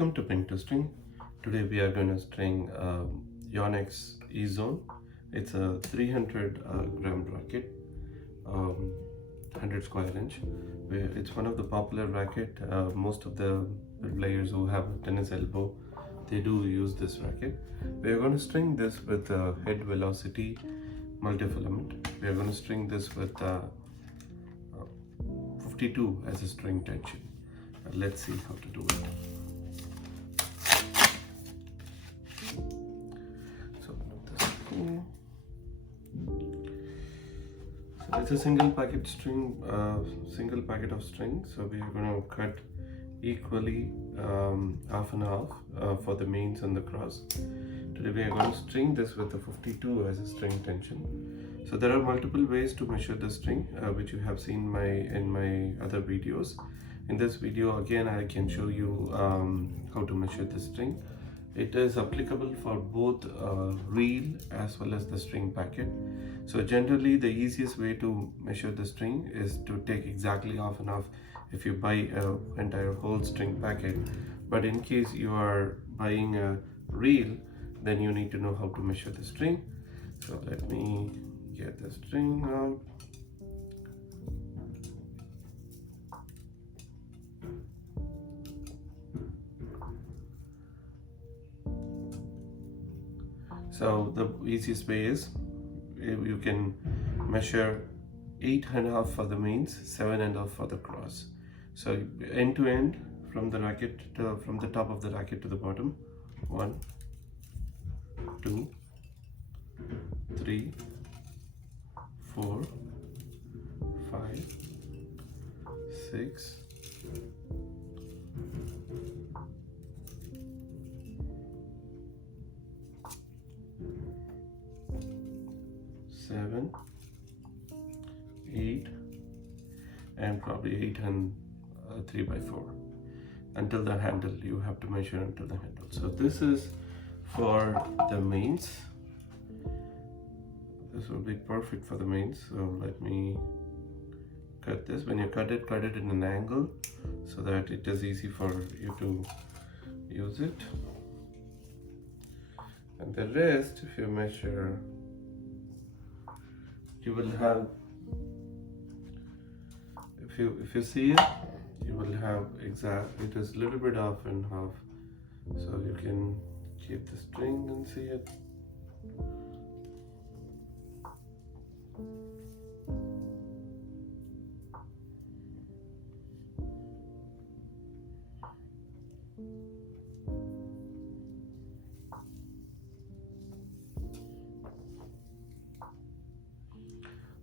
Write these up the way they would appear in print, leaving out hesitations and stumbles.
Welcome to Pin to String. Today we are going to string Yonex EZONE. It's a 300 gram racket, 100 square inch. It's one of the popular racket. Most of the players who have a tennis elbow, they do use this racket. We are going to string this with head velocity multi-filament. We are going to string this with 52 as a string tension. Let's see how to do it. So it's a single packet single packet of string. So we are going to cut equally half and half for the mains and the cross. Today we are going to string this with the 52 as a string tension. So there are multiple ways to measure the string, which you have seen in my other videos. In this video again I can show you how to measure the string. It is applicable for both reel as well as the string packet. So generally the easiest way to measure the string is to take exactly half and half if you buy an entire whole string packet. But in case you are buying a reel, then you need to know how to measure the string. So let me get the string out. So the easiest way is you can measure 8.5 for the mains, 7.5 for the cross. So end to end from the racket from the top of the racket to the bottom. 1, 2, 3, 4, 5, 6, 7, 8, and probably 8 and 3 by 4 until the handle. You have to measure until the handle. So this is for the mains. This will be perfect for the mains. So let me cut this. When you cut it in an angle so that it is easy for you to use it. And the rest, if you measure, you will have, if you see it, you will have it is a little bit off and half, so you can keep the string and see it.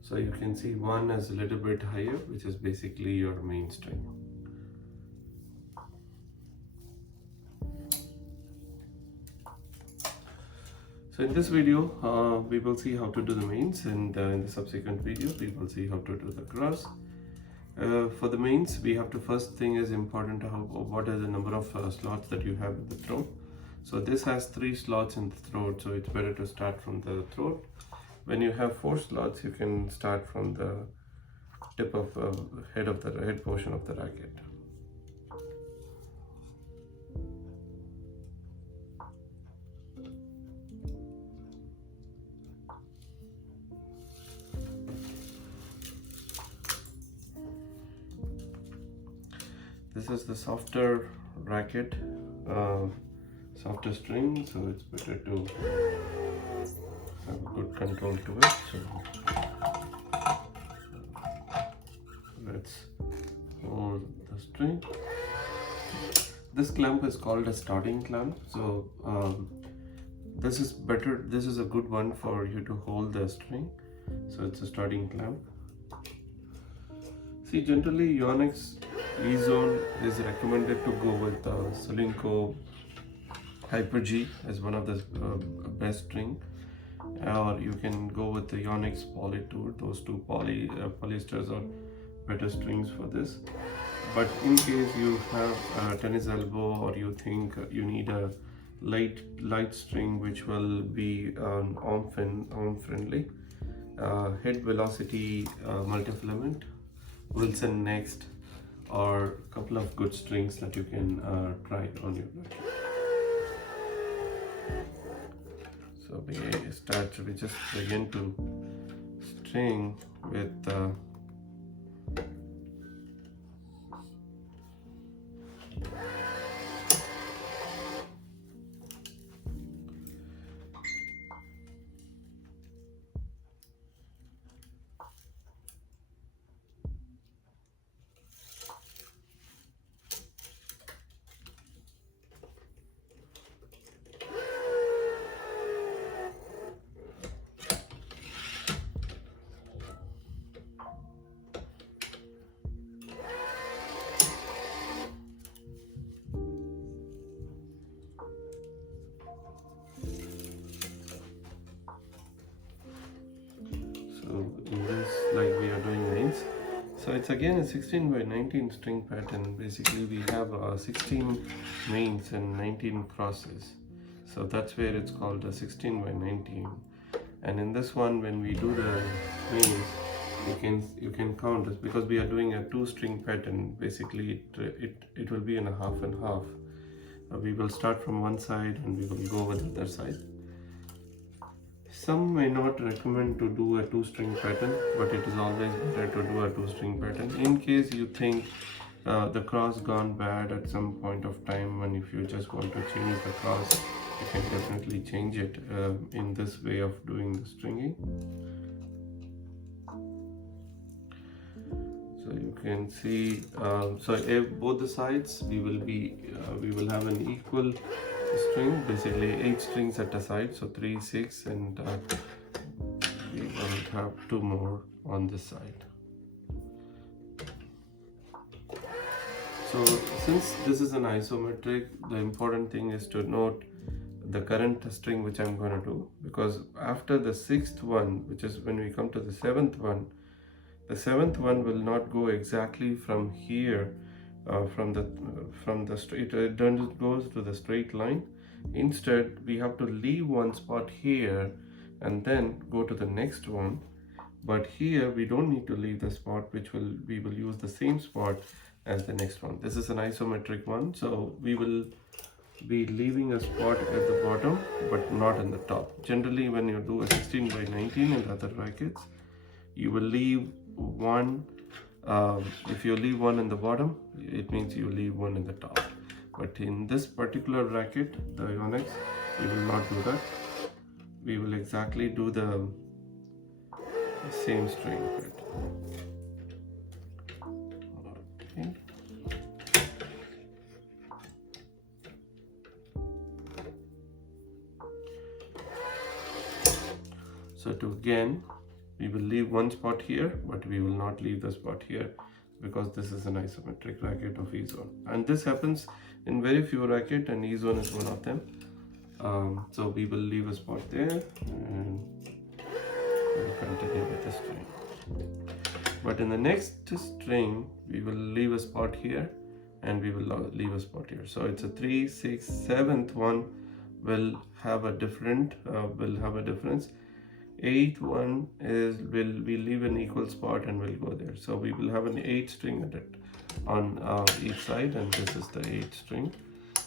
So you can see one is a little bit higher, which is basically your main string. So in this video, we will see how to do the mains, and in the subsequent video, we will see how to do the cross. For the mains, we have to first thing is important what are the number of slots that you have in the throat. So this has 3 slots in the throat, so it's better to start from the throat. When you have 4 slots, you can start from the tip of head portion of the racket. This is the softer racket, softer string, so it's better to have a good control to it. So let's hold the string. This clamp is called a starting clamp. So this is better. This is a good one for you to hold the string. So it's a starting clamp. See, generally Yonex EZONE is recommended to go with Solinco Hyper G as one of the best string. Or you can go with the Yonex Poly Tour. Those two polyesters are better strings for this. But in case you have a tennis elbow, or you think you need a light string which will be arm friendly, head velocity multi-filament, Wilson Next, or a couple of good strings that you can try on your racket. So we just begin to string with in this, like we are doing mains. So it's again a 16 by 19 string pattern. Basically we have 16 mains and 19 crosses, so that's where it's called a 16 by 19. And in this one, when we do the mains, you can count this, because we are doing a 2-string pattern. Basically it will be in a half and half. We will start from one side and we will go with the other side. Some may not recommend to do a 2-string pattern, but it is always better to do a 2-string pattern in case you think the cross gone bad at some point of time, and if you just want to change the cross, you can definitely change it in this way of doing the stringing. So you can see, both the sides we will have an equal string, basically 8 strings at a side, so 3, 6, and we will have 2 more on this side. So since this is an isometric, the important thing is to note the current string which I'm going to do, because after the 6th one, which is when we come to the 7th one, the 7th one will not go exactly from here, from the straight, it goes to the straight line. Instead we have to leave one spot here and then go to the next one, but here we don't need to leave the spot, we will use the same spot as the next one. This is an isometric one, so we will be leaving a spot at the bottom but not in the top. Generally when you do a 16 by 19 in other rackets, you will leave one. If you leave one in the bottom, it means you leave one in the top. But in this particular racket, the Yonex, we will not do that. We will exactly do the same string. Okay. So to again, we will leave one spot here, but we will not leave the spot here, because this is an isometric racket of EZONE, and this happens in very few racket, and EZONE is one of them. So we will leave a spot there and we'll continue with the string. But in the next string, we will leave a spot here and we will leave a spot here. So it's a 3, 6, 7th one will have a difference. 8th one will leave an equal spot and we'll go there. So we will have an 8 string at it on each side, and this is the 8th string.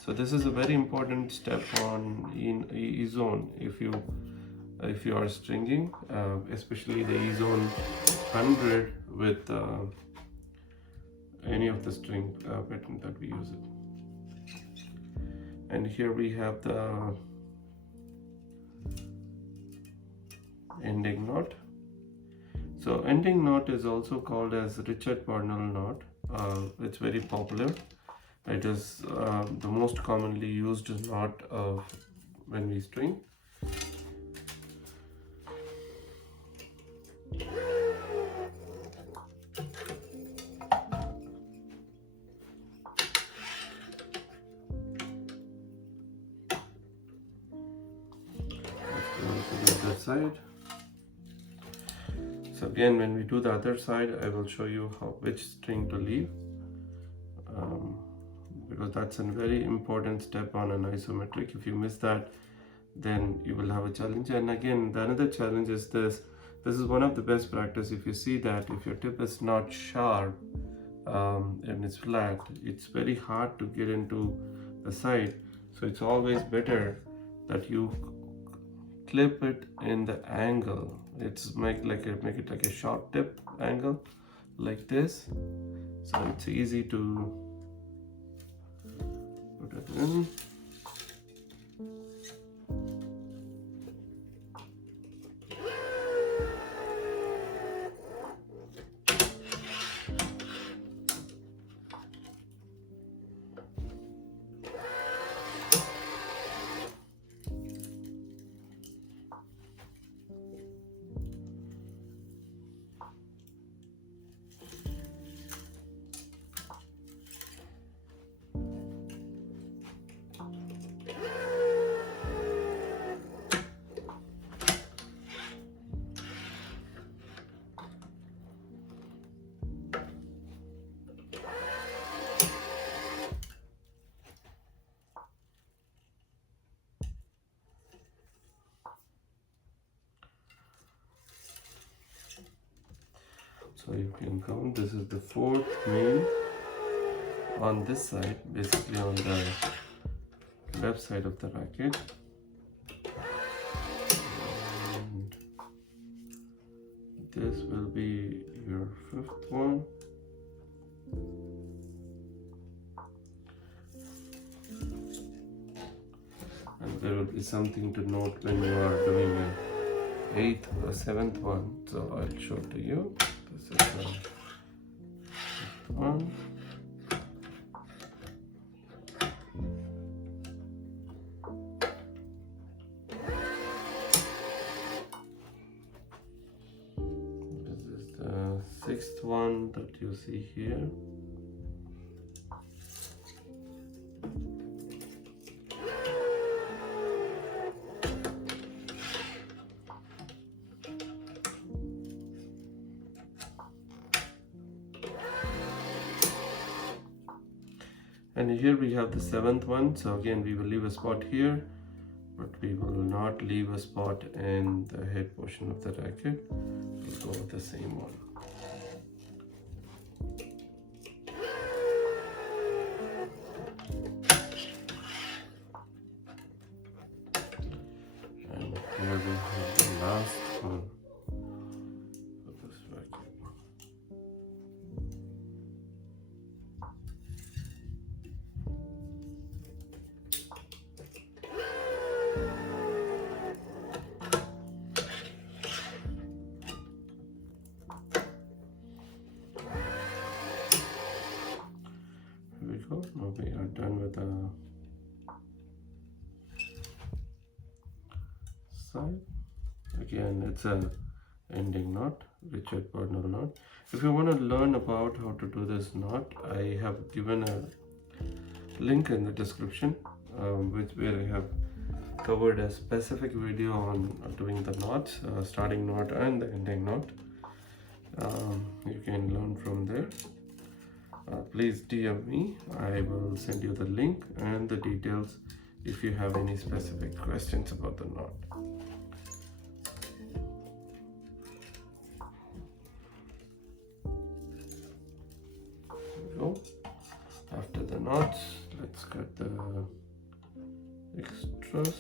So this is a very important step in EZONE if you are stringing, especially the EZONE 100 with any of the string pattern that we use it. And here we have the ending knot. So ending knot is also called as Richard Parnell knot. It's very popular. It is the most commonly used knot when we string. That side. So again, when we do the other side, I will show you which string to leave, because that's a very important step on an isometric. If you miss that, then you will have a challenge. And again, the another challenge is this is one of the best practice. If you see that if your tip is not sharp, and it's flat, it's very hard to get into the side. So it's always better that you clip it in the angle. It's make it like a sharp tip angle like this, so it's easy to put it in. So you can count, this is the fourth main on this side, basically on the left side of the racket. And this will be your fifth one. And there will be something to note when you are doing an eighth or seventh one. So I'll show to you. This is the fifth one. This is the sixth one that you see here. And here we have the seventh one. So again, we will leave a spot here, but we will not leave a spot in the head portion of the racket. We'll go with the same one. And here we have the last one for this racket. Now we are done with the side. Again, it's a ending knot, Richard Burnell knot. If you want to learn about how to do this knot, I have given a link in the description, where I have covered a specific video on doing the knots, starting knot and the ending knot. You can learn from there. Please DM me. I will send you the link and the details if you have any specific questions about the knot. Go. After the knots, let's cut the extras.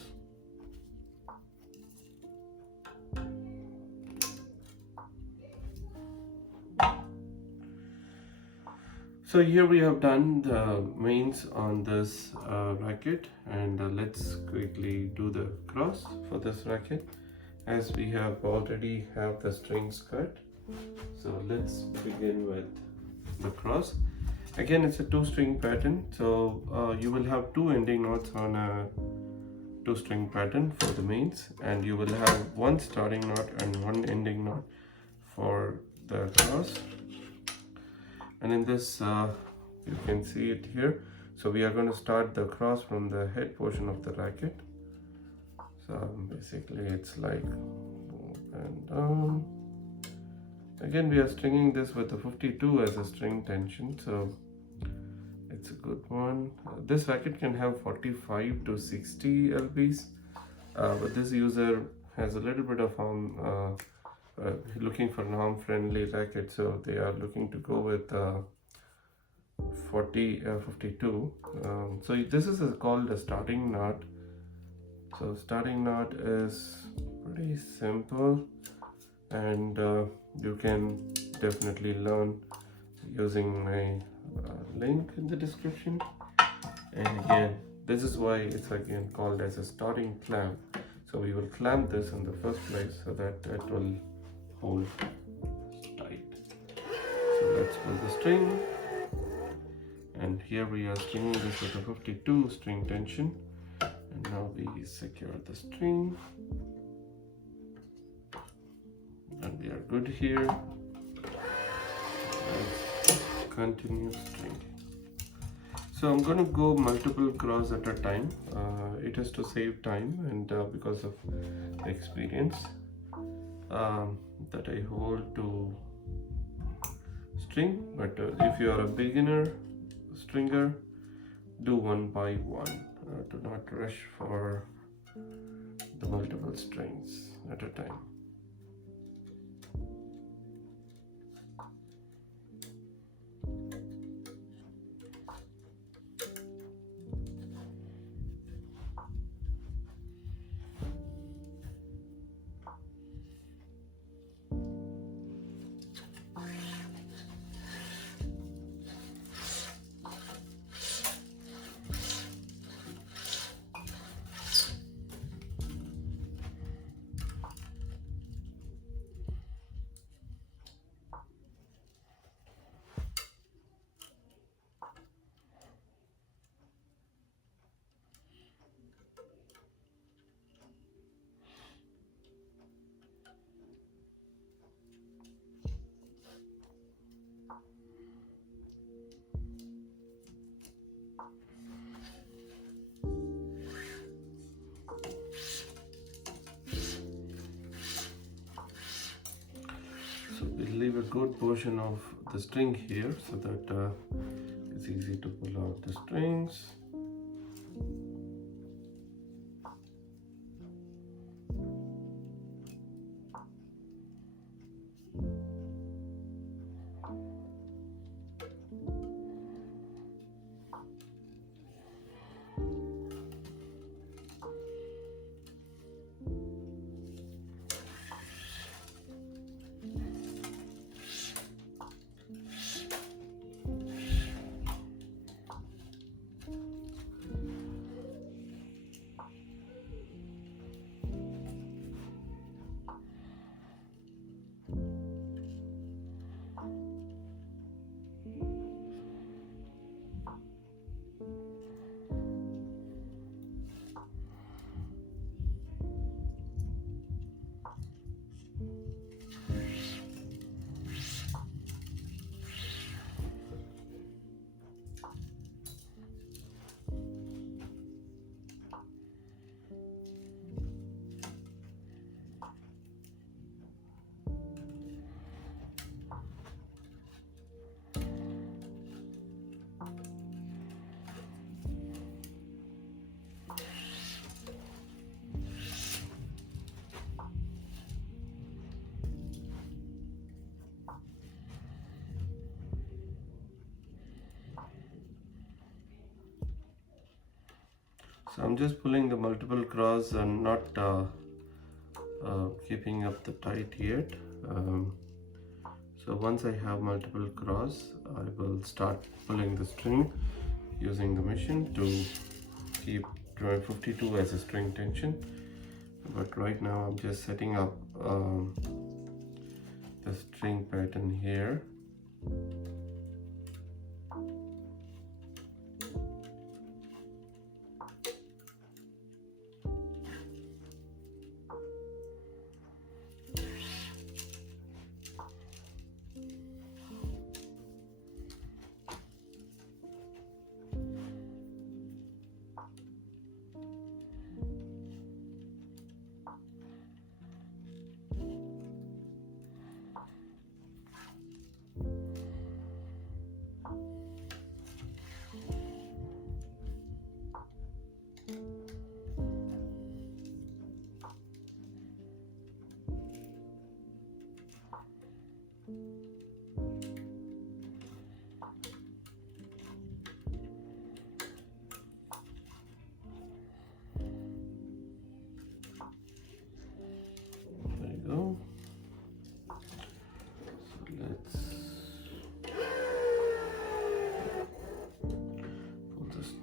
So here we have done the mains on this racket, and let's quickly do the cross for this racket, as we have already have the strings cut. So let's begin with the cross. Again, it's a 2-string pattern, so you will have 2 ending knots on a 2-string pattern for the mains, and you will have 1 starting knot and 1 ending knot for the cross. And in this, you can see it here. So we are going to start the cross from the head portion of the racket. So basically it's like up and down. Again, we are stringing this with the 52 as a string tension, so it's a good one. This racket can have 45 to 60 lbs, but this user has a little bit of looking for an arm friendly racket, so they are looking to go with 52. So this is called a starting knot. So starting knot is pretty simple, and you can definitely learn using my link in the description. And again, this is why it's again called as a starting clamp. So we will clamp this in the first place so that it will hold tight. So let's pull the string, and here we are stringing this with a 52 string tension. And now we secure the string, and we are good here. Let's continue stringing. So I'm going to go multiple cross at a time. It is to save time, and because of experience that I hold to string. But if you are a beginner stringer, do one by one. Do not rush for the multiple strings at a time. So we'll leave a good portion of the string here so that it's easy to pull out the strings. So I'm just pulling the multiple cross and not keeping up the tight yet. So once I have multiple cross, I will start pulling the string using the machine to keep 52 as a string tension. But right now I'm just setting up the string pattern here.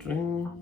string.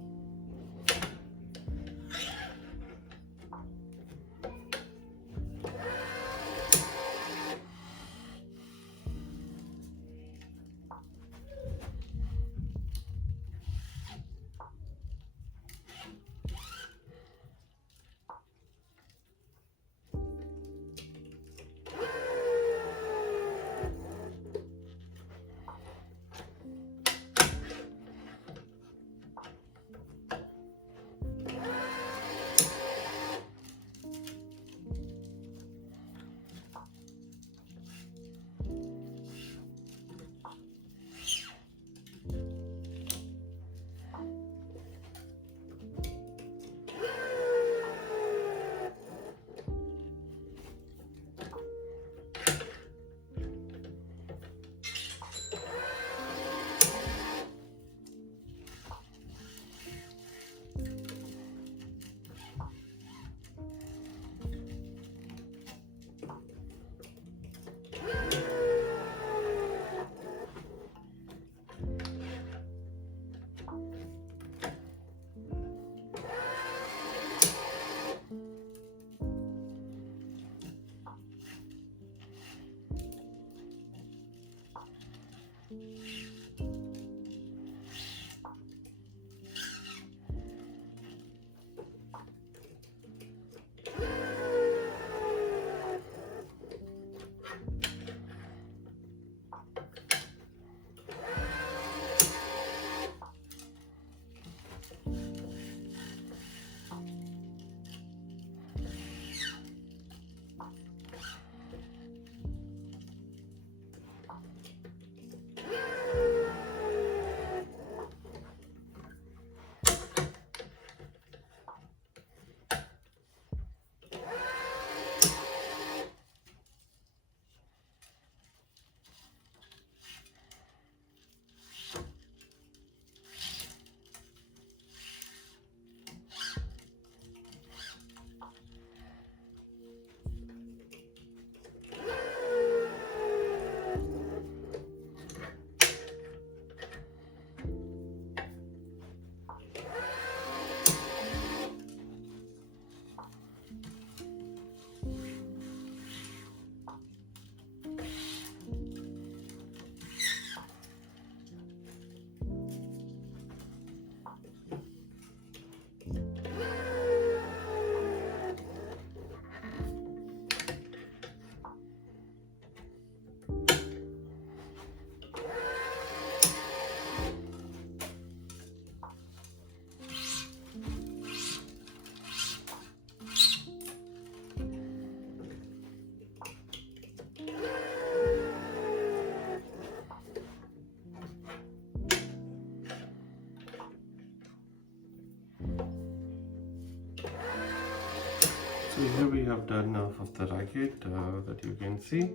So here we have done enough of the racket that you can see.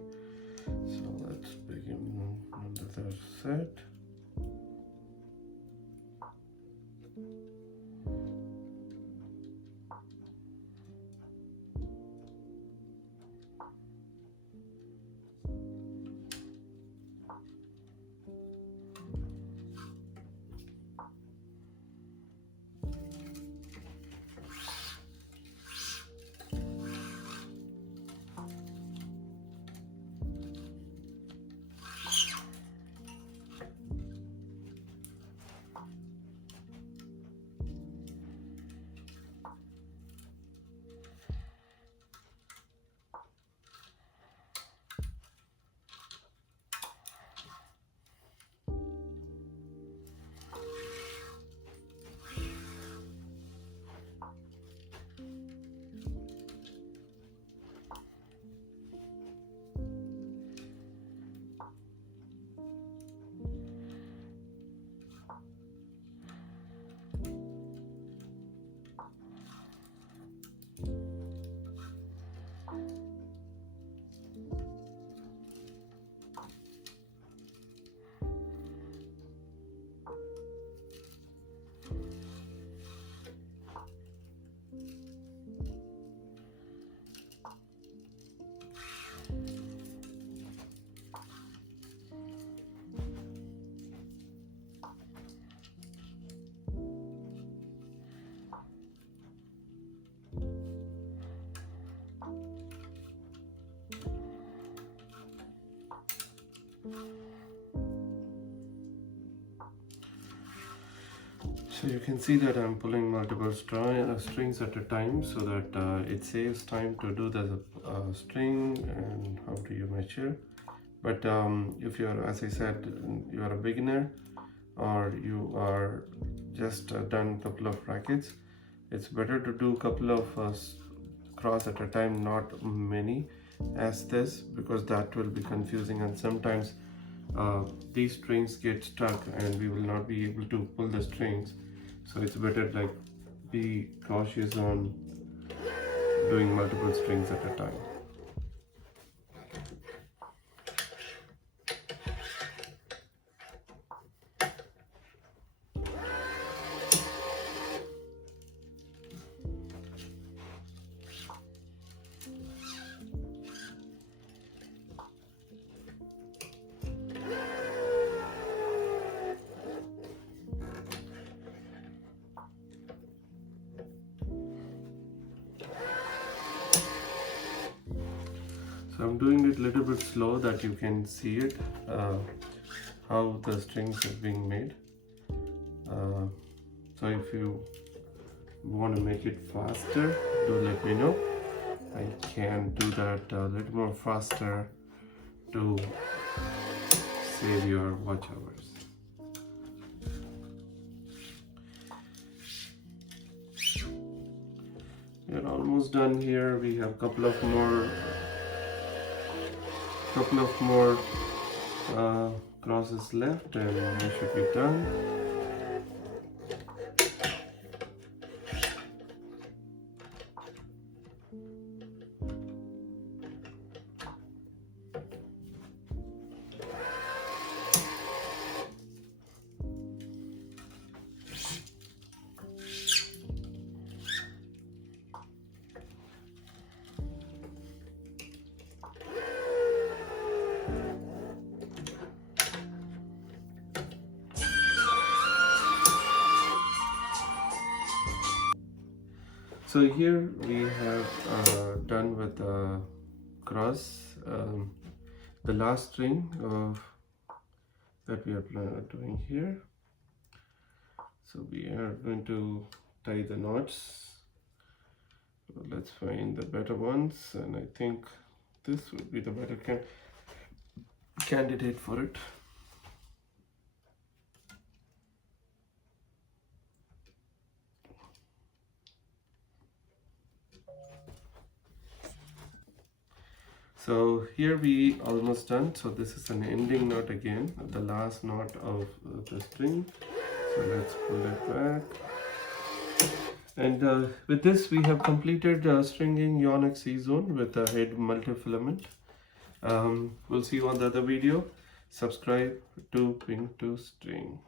So let's begin another set. So you can see that I'm pulling multiple strings at a time, so that it saves time to do the string and how do you measure. But if you're, as I said, you are a beginner or you are just done a couple of rackets, it's better to do a couple of cross at a time, not many as this, because that will be confusing, and sometimes these strings get stuck and we will not be able to pull the strings. So it's better like be cautious on doing multiple strings at a time. So I'm doing it a little bit slow that you can see it, how the strings are being made. So if you want to make it faster, do let me know. I can do that a little more faster to save your watch hours. We're almost done here. We have a couple of more crosses left and we should be done. So here we have done with the cross, the last string that we are doing here. So we are going to tie the knots. So let's find the better ones, and I think this would be the better candidate for it. So here we almost done. So this is an ending knot again, the last knot of the string. So let's pull it back. And with this we have completed stringing Yonex EZONE with a head multi-filament. We'll see you on the other video. Subscribe to Pink to String.